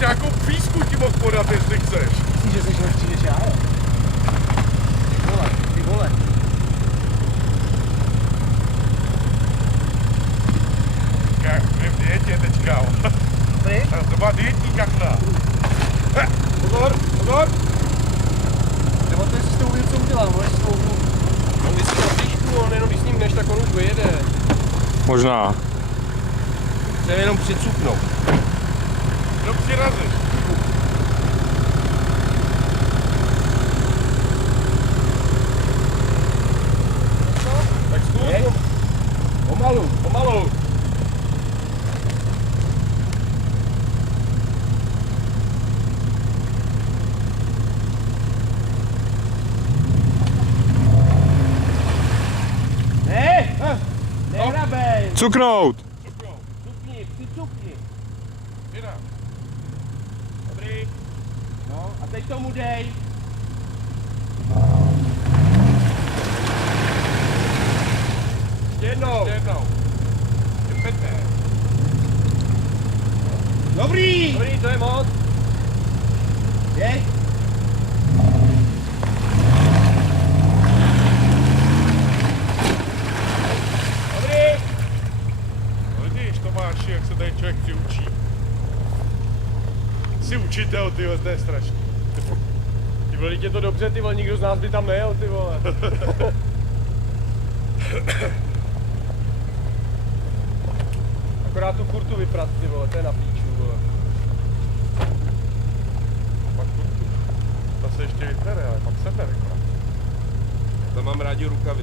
nějakou písku ti mohl podat, jestli chceš. Myslíš, že jsi lehčí než já, jo? Ty vole. Kde v dietě teďka, Dobrý? to má dietní kachna. Pozor, pozor. Nebo to je s tou věc, co udělám, ale s tou... On vysí na příšku, on jenom když s ním než, tak on už vyjede. Možná. Chce jenom přicupnout. No přirazeš. Tak zkus. Pomalu, pomalu. Ne! Nehrabej! Cuknout! Cukni, přicukni. Jina. Dobrý. No, a teď tomu dej. Ještě jednou. Jednou. Je pěkné. Dobrý! Dobrý, to je moc. Dej. Dobrý! No vidíš, Tomáši, jak se tady člověk přiučí. Jsi učitel, tyjo, to je strašný. Ty vole, je to dobře, ty vole, nikdo z nás by tam nejel, ty vole. Akorát tu furtu vyprat, ty vole, to je na píču, vole. Pak to se ještě vypere, ale pak se bere. To mám rádi rukavy.